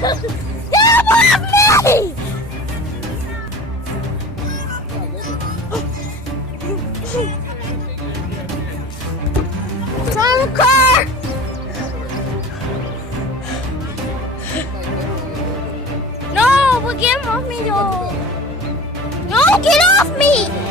Get off me! Drive a car! No, but get him off me though. No, get off me!